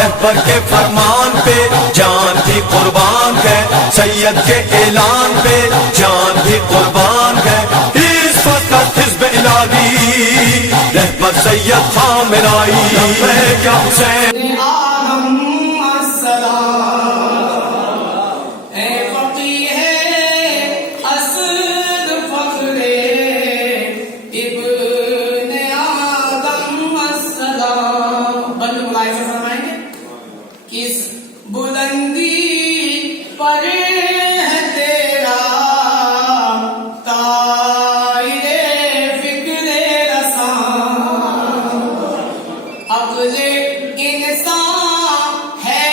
रहबर के फरमान पे जान भी कुर्बान है, सैयद के ऐलान पे जान भी कुर्बान है। इस वक्त हिज़्ब इलाही रहबर सैयद खामेनाई क्या हुसैन किस बुलंदी पर है तेरा ताइरे फिक्रे रसा, अगले इंसान है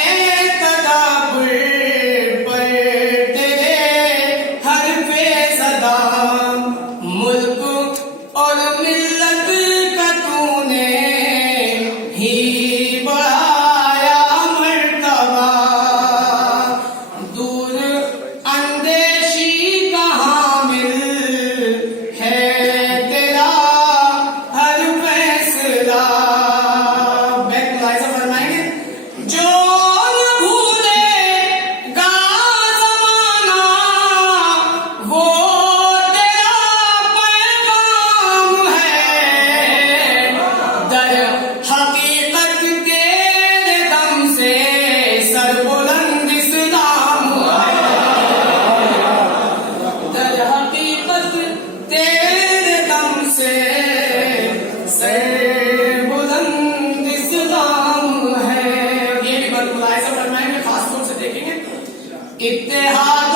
तदाब्बुर पर तेरे हर पे सदा। मुल्क और मिल्लत का तूने ही हकीकत तेरे दम से सरबुलंद इस्लाम है, दर हकीकत तेरे दम से सरबुलंद इस्लाम है। ये भी बदलाए से फरमाएंगे, खास तौर से देखेंगे इत्तेहाद